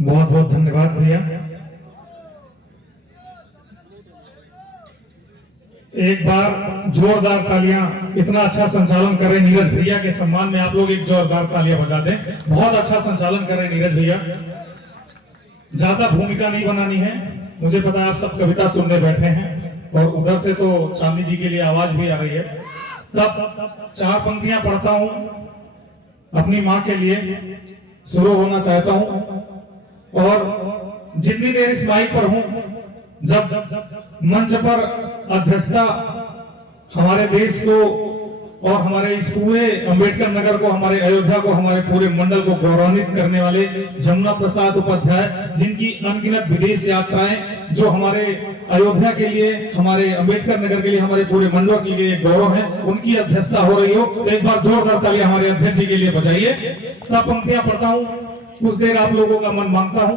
बहुत बहुत धन्यवाद भैया। एक बार जोरदार तालियां, इतना अच्छा संचालन कर रहे नीरज भैया के सम्मान में आप लोग एक जोरदार तालियां बजा दें। बहुत अच्छा संचालन कर रहे नीरज भैया। ज्यादा भूमिका नहीं बनानी है, मुझे पता है आप सब कविता सुनने बैठे हैं और उधर से तो चांदी जी के लिए आवाज भी आ रही है। तब 4 पंक्तियां पढ़ता हूं अपनी मां के लिए, शुरू होना चाहता हूं और जितनी देर इस माइक पर हूं, जब मंच पर अध्यक्षता हमारे देश को और हमारे इस पूरे अंबेडकर नगर को, हमारे अयोध्या को, हमारे पूरे मंडल को गौरवान्वित करने वाले जमुना प्रसाद उपाध्याय, जिनकी अनगिनत विदेश यात्राएं जो हमारे अयोध्या के लिए, हमारे अंबेडकर नगर के लिए, हमारे पूरे मंडल के लिए गौरव है, उनकी अध्यक्षता हो रही हो तो एक बार जोरदार तालियां हमारे अध्यक्ष जी के लिए बजाइए। तब पंक्तियां पढ़ता हूं, कुछ देर आप लोगों का मन मांगता हूं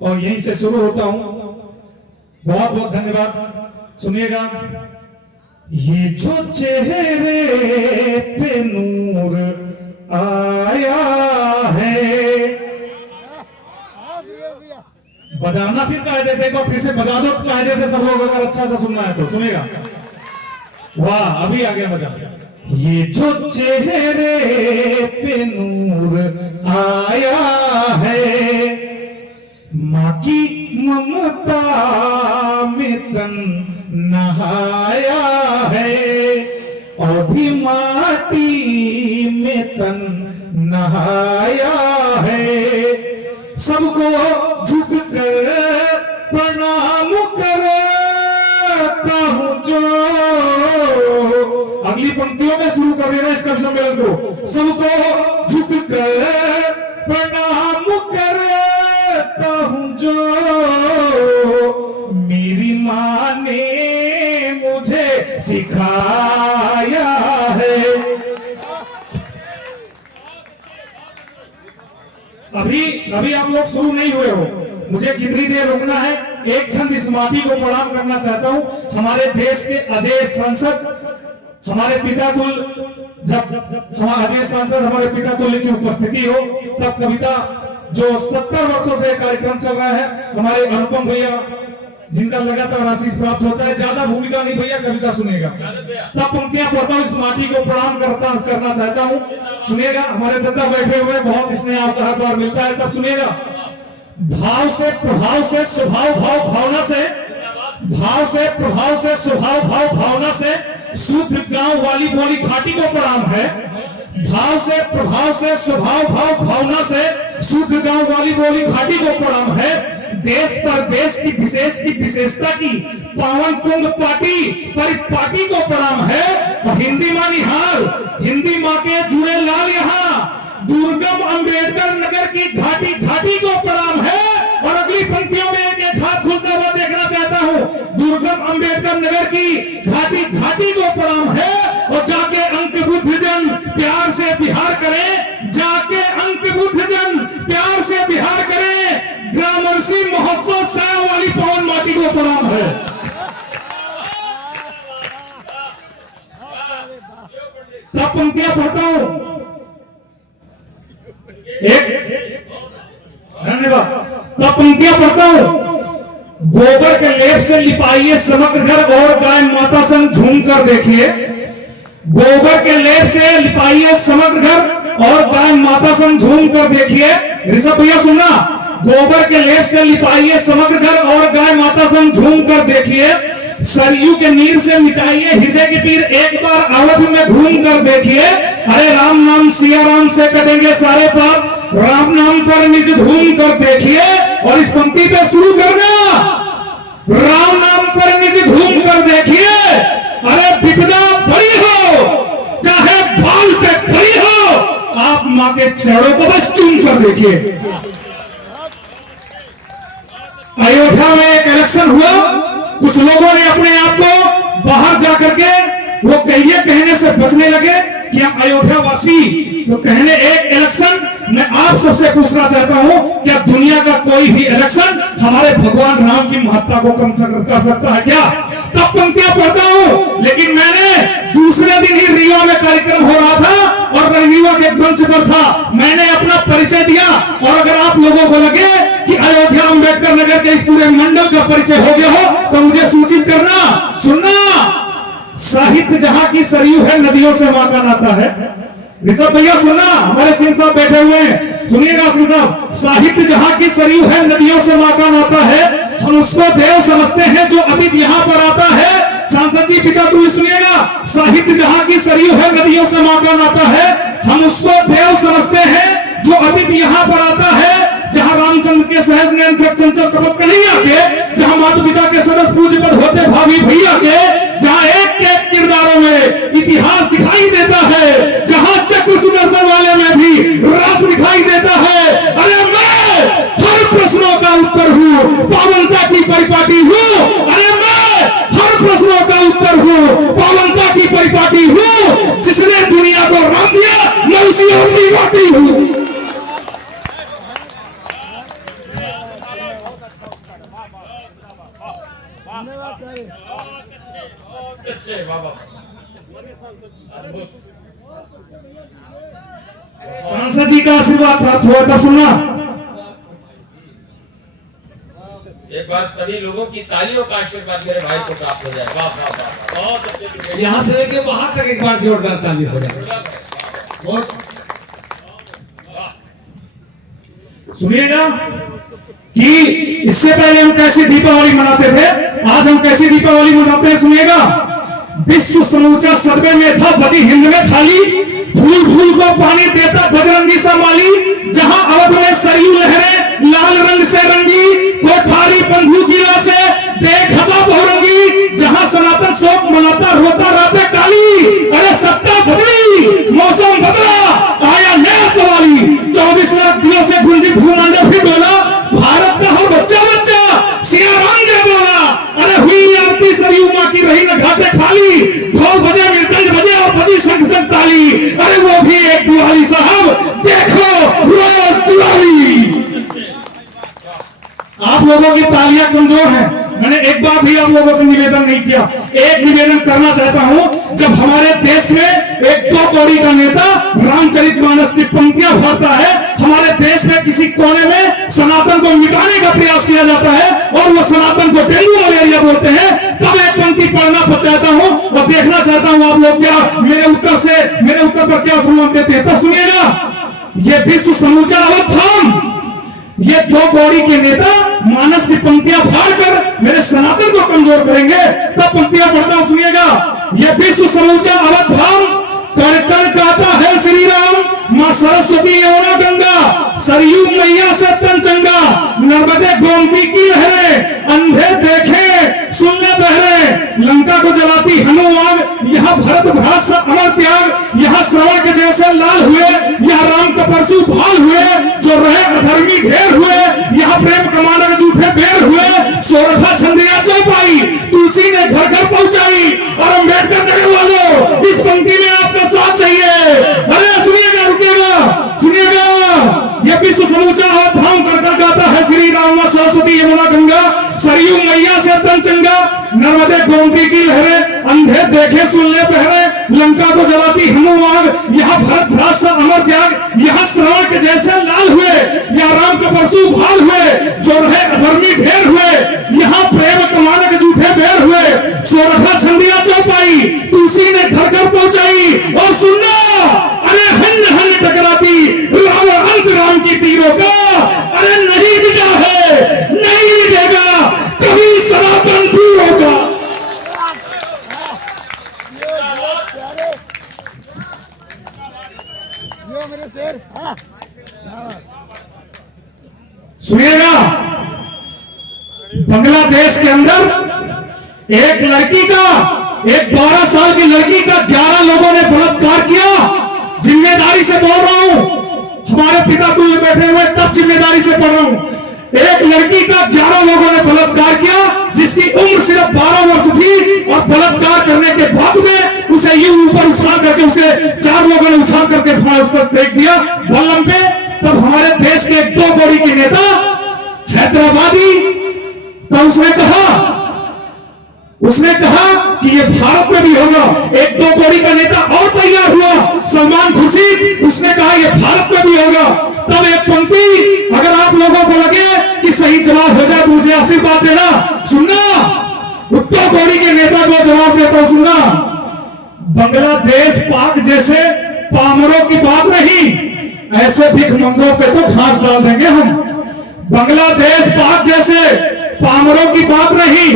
और यहीं से शुरू होता हूं। बहुत बहुत धन्यवाद। सुनिएगा। ये जो चेहरे पे नूर आया है, बजाना फिर कायदे से, एक बार फिर से बजा दो कायदे से सब लोग, अगर अच्छा सा सुनना है तो सुनेगा। वाह, अभी आ गया मजा। ये जो चेहरे पे नूर आया है, माँ की ममता में तन नहाया है और भी माटी में तन नहाया है। सबको झुक कर प्रणाम करता हूं जो, अगली पंक्तियों में शुरू कर देना इस कवि सम्मेलन को। सबको झुक कर प्रणाम करता हूं जो, मेरी मां ने मुझे सिखाया है। अभी आप लोग शुरू नहीं हुए हो, मुझे कितनी देर रुकना है। एक क्षण इस माटी को प्रणाम करना चाहता हूं। हमारे देश के अजय सांसद, हमारे पिता तुल, जब हमारे अजय सांसद हमारे पिता तुल्य की उपस्थिति हो, तब कविता जो 70 वर्षों से कार्यक्रम चल रहा है, हमारे अनुपम भैया जिनका लगातार आशीष प्राप्त होता है, ज्यादा भूमिका नहीं भैया, कविता सुनेगा। तब पंक्तियां पढ़ता हूं, इस माटी को प्रणाम करना चाहता हूं। सुनिएगा। हमारे दादा बैठे हुए, बहुत स्नेह आता है, बार मिलता है, तब सुनिएगा। भाव से प्रभाव से स्वभाव भाव भावना से, भाव से प्रभाव से स्वभाव भाव भावना से शुद्ध गांव वाली बोली घाटी को प्रणाम है। भाव से प्रभाव से स्वभाव भाव भावना से शुद्ध गांव वाली बोली घाटी को प्रणाम है। देश पर देश की विशेषता की पावन तुंग पार्टी परिपाटी को प्रणाम है। और हिंदी मां निहाल, हिंदी मां के जुड़े लाल यहाँ, दुर्गम अंबेडकर नगर की घाटी घाटी को प्रणाम है। और अगली पंक्तियों में एक हाथ खुलता हुआ देखना चाहता हूँ। दुर्गम अंबेडकर नगर की घाटी घाटी को प्रणाम है। और जाके अंक बुद्ध जन प्यार से बिहार करें, जाके अंक बुद्ध जन प्यार से बिहार करें। ग्रामर्षि महोत्सव साया वाली पवन माटी को प्रणाम है। तब पंक्तियां पढ़ता हूं। एक धन्यवाद। तब पंक्तियां पढ़ता हूं। गोबर के लेप से लिपाइए समग्र घर और गाय माता संग झूम कर देखिए। गोबर के लेप से लिपाइए समग्र घर और गाय माता संग झूम कर देखिए। ऋषभ भैया सुनना। गोबर के लेप से लिपाइए समग्र घर और गाय माता संग झूम कर देखिए। सरयू के नीर से मिटाइए हृदय के तीर, एक बार अवध में घूम कर देखिए। अरे राम नाम सिया राम से कटेंगे सारे पाप, राम नाम पर निज धूम कर देखिए। और इस पंक्ति पे शुरू करना, राम नाम पर निज धूम कर देखिए। अरे विपदा बड़ी हो चाहे बाल पे खड़ी हो, आप मां के चरणों को बस चूम कर देखिए। अयोध्या में एक इलेक्शन हुआ, कुछ लोगों ने अपने आप को बाहर जाकर के वो कहने से बचने लगे कि हम अयोध्या वासी, तो कहने एक इलेक्शन। मैं आप सबसे पूछना चाहता हूं, क्या दुनिया का कोई भी इलेक्शन हमारे भगवान राम की महत्ता को कम कर सकता है क्या? तब पंक्तियां पढ़ता हूं। लेकिन मैंने दूसरे दिन ही रीवा में कार्यक्रम हो रहा था और युवा के मंच पर था, मैंने अपना परिचय दिया। और अगर आप लोगों को लगे कि अयोध्या अंबेडकर नगर के इस पूरे मंडल का परिचय हो गया हो तो मुझे सूचित करना। सुनना, साहित्य जहां की सरयू है, नदियों से वहां का नाता है। ऋषभ भैया सुनना, हमारे सिंह साहब बैठे हुए हैं, सुनिएगा सिंह साहब। साहित्य जहां की सरयू है, नदियों से वहां का नाता है। हम उसको देव समझते हैं जो अभी यहां पर आता है। सांसद जी, पिता तुल्य सुनिएगा, साहित्य जहां की सरयू है, नदियों से वहां का नाता है। हम उसको देव समझते हैं जो अभी यहां पर आता है। जहां रामचंद्र के सहज नयन के चंचल कपट कन्हैया के, जहां माता पिता के सदस्य पूज्य पद होते भाभी भैया के, जहां एक एक किरदारों में इतिहास दिखाई देता है, जहां चक्र सुदर्शन वाले में भी रस दिखाई देता है। अरे मैं हर प्रश्नों का उत्तर हूं, पावनता की परिपाटी हूं। अरे मैं हर प्रश्नों का उत्तर हूं, पावनता की परिपाटी हूं। जिसने दुनिया को राम दिया, मैं उसी अपनी बाटी हूं। सांसद जी का आशीर्वाद प्राप्त हुआ था। सुनना, एक बार सभी लोगों की तालियों का आशीर्वाद मेरे भाई को प्राप्त हो जाए। वाह वाह वाह, बहुत अच्छे। यहां से लेके वहां तक एक बार जोरदार ताली हो जाए। बहुत सुनिएगा कि इससे पहले हम कैसी दीपावली मनाते थे, आज हम कैसी दीपावली मनाते हैं। सुनिएगा, विश्व समूचा सदमे में था, बजी हिंद में थाली, फूल फूल को पानी देता बजरंगी सा माली। जहां अवध में सरयू लहरें लाल रंग से रंगी, कोठारी बंधु गिला से देख हजा बहुरंगी। जहां सनातन शोक मनाता रोता राते काली। अरे सत्ता बदली, मौसम बदला, आया नया सवाली। 24 लाख दियों से गुंजी भूमंडल भी बोला, भारत का हर बच्चा बच्चा सिया राम जय बोला। अरे हुई आरती सरयू मां की, रही न घाटे खाली। ढोल बजे, मृदंग बजे और बजी संग संग ताली। अरे वो भी एक दिवाली साहब, देखो रोज दिवाली। आप लोगों की तालियां कमजोर हैं। मैंने एक बार भी आप लोगों से निवेदन नहीं किया, एक निवेदन करना चाहता हूं। जब हमारे देश में एक 2 कौड़ी का नेता रामचरितमानस की पंक्तियां भरता है, हमारे देश में किसी कोने में सनातन को मिटाने का प्रयास किया जाता है और वो सनातन को डेंगू मलेरिया बोलते हैं, तब एक पंक्ति पढ़ना चाहता हूं और देखना चाहता हूं आप लोग क्या मेरे उत्तर पर क्या सम्मान देते हैं। तब सुनिएगा, ये विश्व समूचा अवध थाम, ये 2 कौड़ी के नेता मानस की पंक्तियां फाड़कर मेरे सनातन को कमजोर करेंगे। तब पंक्तियां पढ़ता हूं, सुनिएगा। ये विश्व समूचा अवध धाम, कर कर गाता है श्री राम, मां सरस्वती यमुना गंगा, सरयू मैया से तन चंगा, नर्मदे गोमती की लहरें, अंधे देखे सुनने बहरे, लंका को जलाती हनुमान, यहाँ भरत भ्रात सा अमर त्याग, यहाँ श्रवण के जैसे लाल हुए, यहाँ राम का परशु भाल हुए, जो रहे अधर्मी ढेर हुए, यहाँ प्रेम कमाने के झूठे बेर हुए, सोरठा छंदिया चौपाई, तुलसी ने घर घर पहुंचाई। और अम्बेडकर नगर वालों, इस पंक्ति में आपका साथ चाहिए। अरे सुनिएगा, रुकिएगा, सुनिएगा। यह विश्व समूचा धाम कर कर गाता है श्री राम, सरस्वती यमुना गंगा, सरयू मैया से तन चंगा, नर्मदे गोमती की लहरें, अंधे देखे सुनने पहरे, लंका को जलाती हनुमान, यहाँ भरत भ्रात सा अमर त्याग, यहाँ श्रवण के जैसे लाल हुए, यहाँ राम का परशु भाल हुए, जो रहे अधर्मी ढेर हुए, यहाँ प्रेम कमाने के झूठे बेर हुए, सोरठा छंदिया चौपाई, तुलसी ने घर घर पहुंचाई। और सुनना, अरे हन्न हन्न टकराती राम अंत राम की तीरों का, अरे नहीं मिटा है, नहीं मिटेगा कभी सनातन दूर होगा। मेरे शेर, सुनिएगा, बांग्लादेश के अंदर एक लड़की का, एक 12 साल की लड़की का 11 लोगों ने बलात्कार किया। जिम्मेदारी से बोल रहा हूं, हमारे पिता तुल्य बैठे हुए, तब जिम्मेदारी से पढ़ रहा हूं। एक लड़की का 11 लोगों ने बलात्कार किया, जिसकी उम्र सिर्फ 12 वर्ष थी, और बलात्कार करने के बाद में उसे यूं ऊपर उछाल करके, उसे 4 लोगों ने उछाल करके उस पर फेंक दिया बल्लम पे। तब हमारे देश के 2 कौड़ी के नेता हैदराबादी, तो उसने कहा कि ये भारत में भी होगा। एक 2 कौड़ी का नेता और तैयार हुआ, सलमान सलमान खुर्शीद, उसने कहा ये भारत में भी होगा। तब एक पंक्ति अगर आप लोगों को लगे कि सही जवाब हो जाए तो मुझे आशीर्वाद देना, सुनना, उत्तर कोरी के नेता को जवाब देता हूं, सुनना। बांग्लादेश पाक जैसे पामरों की बात नहीं, ऐसे भिखमंगों पे तो घास डाल देंगे हम। बांग्लादेश पाक जैसे पामरों की बात नहीं,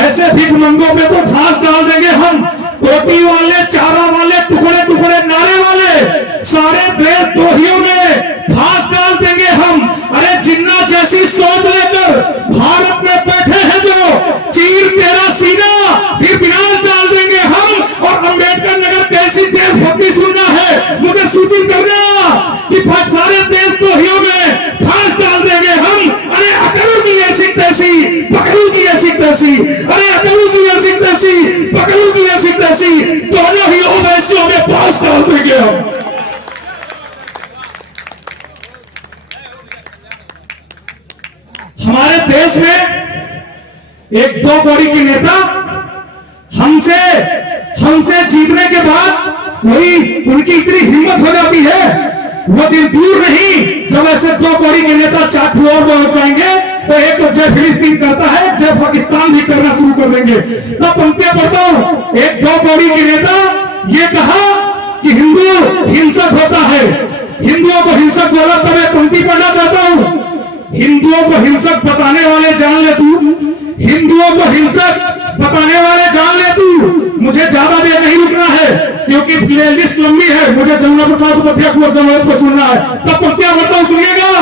ऐसे भिखमंगों पे तो घास डाल देंगे हम। टोपी वाले, चारा वाले, टुकड़े टुकड़े नारे वाले सारे देशद्रोहियों में घास डाल देंगे हम। अरे जिन्ना जैसी सोच लेकर भारत में बैठे हैं जो, चीर तेरा सीना फिर बिनाल डाल देंगे हम। और अंबेडकर नगर कैसी देशभक्ति सुनना है मुझे सूचित करना कि सारे देशद्रोहियों में घास डाल देंगे हम। अरे अकलू की ऐसी तैसी, पकड़ू की ऐसी तैसी, अरे अकलू की ऐसी तैसी, पकड़ू की ऐसी तैसी, दोनों ही ओवैसियों में घास डाल देंगे हम। हमारे देश में एक दो कौड़ी के नेता हमसे जीतने के बाद वही उनकी इतनी हिम्मत हो जाती है, वो दिन दूर नहीं जब ऐसे दो कौड़ी के नेता चाकू और पहुंच जाएंगे तो एक तो जय फिलिस्तीन करता है, जय पाकिस्तान भी करना शुरू कर देंगे। तब पंक्तियां पढ़ता हूं। एक दो कौड़ी के नेता ये कहा कि हिंदू हिंसक होता है, हिंदुओं को हिंसक बोला। तब एक पंक्ति पढ़ना चाहता हूं। हिंदुओं को हिंसक बताने वाले जान ले तू, हिंदुओं को हिंसक बताने वाले जान ले तू। मुझे ज्यादा देर नहीं रुकना है क्योंकि प्लेलिस्ट लंबी है, मुझे जमुना प्रसाद उपाध्याय और जमानत को सुनना है। तब पंक्तियां पढ़ता हूं, सुनिएगा।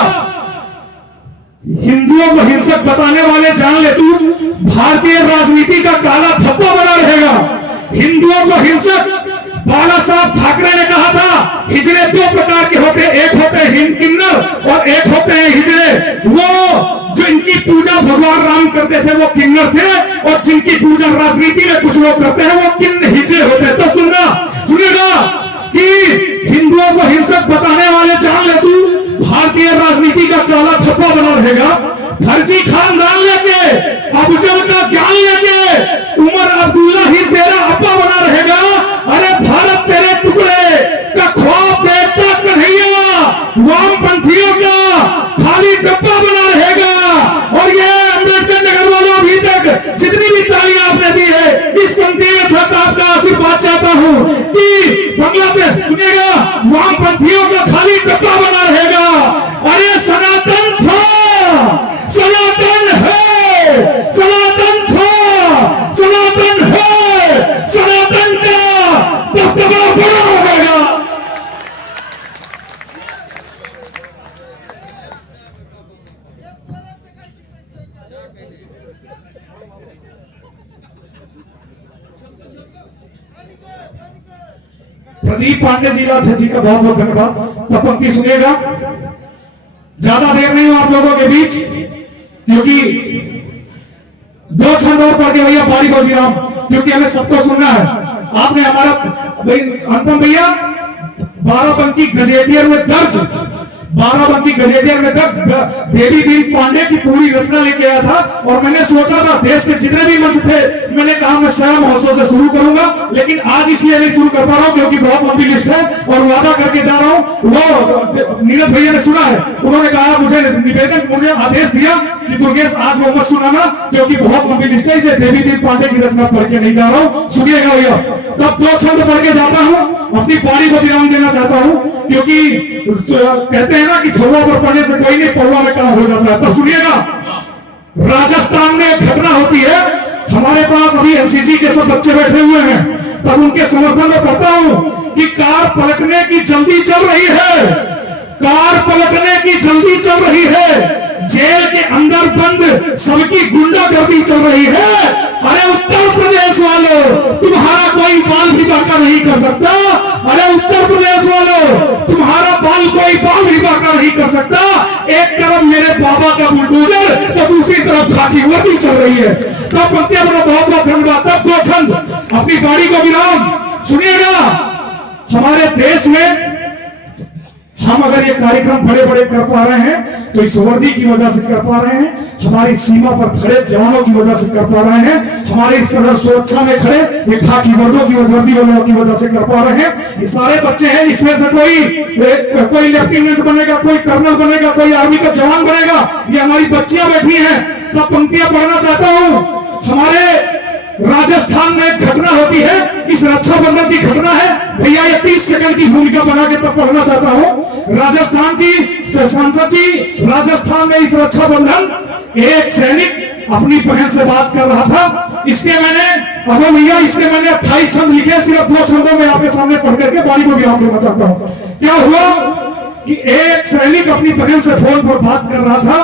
हिंदुओं को हिंसक बताने वाले जान ले तू, भारतीय राजनीति का काला धब्बा बना रहेगा। हिंदुओं को हिंसक, बाला साहब ठाकरे ने कहा था हिजड़े दो प्रकार के होते, एक होते हैं किन्नर और एक होते हैं हिजड़े। वो जो इनकी पूजा भगवान राम करते थे वो किन्नर थे, और जिनकी पूजा राजनीति में कुछ लोग करते हैं वो किन्न हिजड़े होते हैं। तो सुनिएगा कि हिंदुओं को हिंसक बताने वाले जान ले तू, भारतीय राजनीति का काला धब्बा बना रहेगा। फर्जी खानदान लेके, अफजल का ज्ञान लेके उमर अब्दुल्ला ही तेरा अब्बा बना रहेगा। अरे भारत तेरे टुकड़े का ख्वाब देखता कन्हैया, वामपंथियों का खाली डब्बा बना रहेगा। और ये अम्बेडकर नगर वालों अभी तक जितनी भी तालियां आपने दी है, इस पंक्ति में था आपका आशीर्वाद चाहता हूं कि बांग्लादेश, सुनिएगा, वामपंथियों का खाली डब्बा बना रहेगा। अरे सनातन था, सनातन है, सनातन था, सनातन है, सनातन का दबदबा बड़ा होगा। प्रदीप पांडे जिलाध्यक्ष जी का बहुत बहुत धन्यवाद। तब पंक्ति सुनिएगा, ज्यादा देर नहीं हो आप लोगों के बीच क्योंकि दो छंद और पढ़ के भैया बारी को विराम, क्योंकि हमें सबको सुनना है। आपने हमारा अनुपम भैया 12 बंकी गजेटियर में दर्ज, 12 बंकी गजेटियर में दर्ज देवी दीन पांडे की पूरी रचना लेके आया था। और मैंने सोचा था देश के जितने भी मंच थे, मैंने कहा मैं स्वयं महोत्सव से शुरू करूंगा, लेकिन आज इसलिए नहीं शुरू कर पा रहा हूं क्योंकि बहुत लंबी लिस्ट है और वादा करके जा रहा हूं। वो नीरज भैया ने सुना है, उन्होंने कहा मुझे निवेदन, मुझे आदेश दिया कि दुर्गेश आज वो मत सुनाना क्योंकि बहुत लंबी लिस्ट है, इसलिए देवी दीन पांडे की रचना पढ़ के नहीं जा रहा हूं। सुनिएगा भैया, तब दो छंद पढ़ के जाता हूं, अपनी पारी को विराम देना चाहता हूं क्योंकि कहते हैं ना कि झौवा पर पढ़ने से कोई नहीं, पौवा में काम हो जाता है। तो सुनिएगा, राजस्थान में एक घटना होती है, हमारे पास अभी एनसीसी के सब बच्चे बैठे हुए हैं, तब उनके समर्थन में पढ़ता हूं कि कार पलटने की जल्दी चल रही है, कार पलटने की जल्दी चल रही है, जेल के अंदर बंद सबकी गुंडागर्दी चल रही है। अरे उत्तर प्रदेश वालों, तुम्हारा कोई बाल भी बांका नहीं कर सकता। अरे उत्तर प्रदेश वालों, तुम्हारा बाल कोई बाल भी बांका नहीं कर सकता। एक तरफ मेरे बाबा का बुलडोजर तो दूसरी तरफ खाकी वर्दी चल रही है। तब पंक्तियां बहुत बहुत धन्यवाद। तब दो छंद, अपनी बारी को विराम। सुनिएगा, हमारे देश में हम अगर ये कार्यक्रम बड़े बड़े कर पा रहे हैं तो इस वर्दी की वजह से कर पा रहे हैं, हमारी सीमा पर खड़े जवानों की वजह से कर पा रहे हैं, हमारी सुरक्षा में खड़े ये खाकी वर्दों की वर्दी वालों की वजह से कर पा रहे हैं। ये सारे बच्चे हैं, इसमें से कोई लेफ्टिनेंट बनेगा, कोई कर्नल बनेगा, कोई आर्मी का जवान बनेगा। ये हमारी बच्चियां बैठी हैं, तब पंक्तियां पढ़ना चाहता हूं। हमारे राजस्थान में एक घटना होती है, इस रक्षाबंधन की घटना है भैया, ये 30 सेकंड की भूमिका बना के तब पढ़ना चाहता हूं। राजस्थान की सांसद जी, राजस्थान में इस रक्षाबंधन एक सैनिक अपनी बहन से बात कर रहा था। इसके मैंने 28 छंद लिखे, सिर्फ 2 छंदों में आपके सामने पढ़ करके बारी को विराम देना चाहता हूं। क्या हुआ कि एक सैनिक अपनी बहन से फोन पर बात कर रहा था।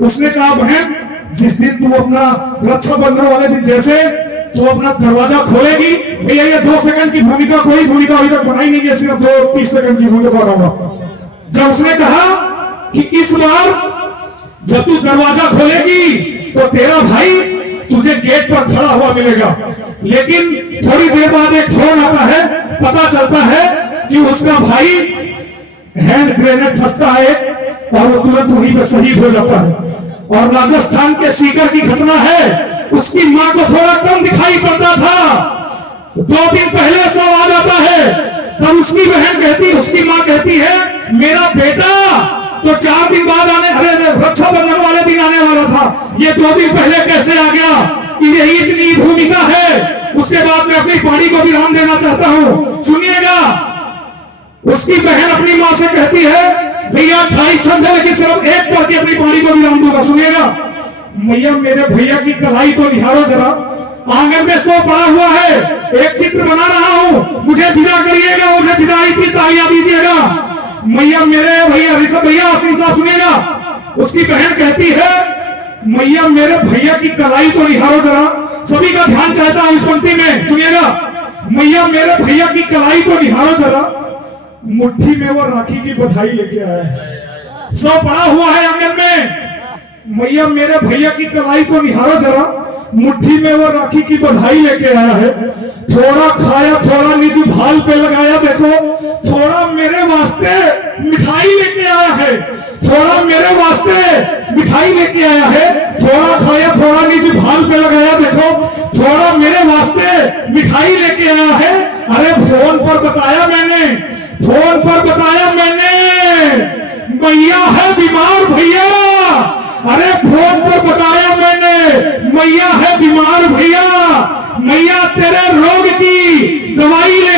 उसने कहा, बहन जिस दिन तू अपना रक्षाबंधन वाले दिन जैसे तो अपना दरवाजा खोलेगी, भैया ये 2 सेकंड की भूमिका, कोई भूमिका अभी तक बनाई नहीं है, सिर्फ 30 सेकंड की भूमिका बनाऊंगा। जब उसने कहा कि इस बार जब तू दरवाजा खोलेगी तो तेरा भाई तुझे गेट पर खड़ा हुआ मिलेगा, लेकिन थोड़ी देर बाद एक फोन आता है, पता चलता है कि उसका भाई हैंड ग्रेनेड फंसता है और वो तुरंत वहीं पर शहीद हो जाता है। और राजस्थान के सीकर की घटना है, उसकी मां को थोड़ा कम दिखाई पड़ता था, 2 दिन पहले सब आ जाता है, तब उसकी बहन कहती, उसकी मां कहती है, मेरा बेटा तो 4 दिन बाद अरे रक्षाबंधन वाले दिन आने वाला था, ये 2 दिन पहले कैसे आ गया। यही इतनी भूमिका है। उसके बाद मैं अपनी पारी को विराम देना चाहता हूं, सुनिएगा। उसकी बहन अपनी मां से कहती है, भैया 28 छंद है, लेकिन सिर्फ एक पढ़ के अपनी पारी को विराम दूंगा, सुनिएगा। मैया मेरे भैया की कलाई तो निहारो जरा, आंगन में 100 पड़ा हुआ है, एक चित्र बना रहा हूं, मुझे विदा करिएगा, मुझे विदाई की तालियां दीजिएगा। मैया मेरे भैया ऋषभ भैया आशीष सुनिएगा। उसकी बहन कहती है, मैया मेरे भैया की कलाई तो निहारो जरा, सभी का ध्यान चाहता हूं इस पंक्ति में, सुनिएगा। मैया मेरे भैया की कलाई तो निहारो जरा, मुट्ठी में वो राखी की बधाई लेके आया है, 100 पड़ा हुआ है आंगन में। मैया मेरे भैया की कलाई को निहारो जरा, मुट्ठी में वो राखी की बधाई लेके आया है, थोड़ा खाया थोड़ा निज भाल पे लगाया, देखो थोड़ा मेरे वास्ते मिठाई लेके आया है, थोड़ा मेरे वास्ते मिठाई लेके आया है, थोड़ा खाया थोड़ा निज भाल पे लगाया, देखो थोड़ा मेरे वास्ते मिठाई लेके आया है। अरे फोन पर बताया मैंने, फोन पर बताया मैंने, मैया है बीमार भैया, अरे फोन पर बताया मैंने, मैया है बीमार भैया, मैया तेरे रोग की दवाई ले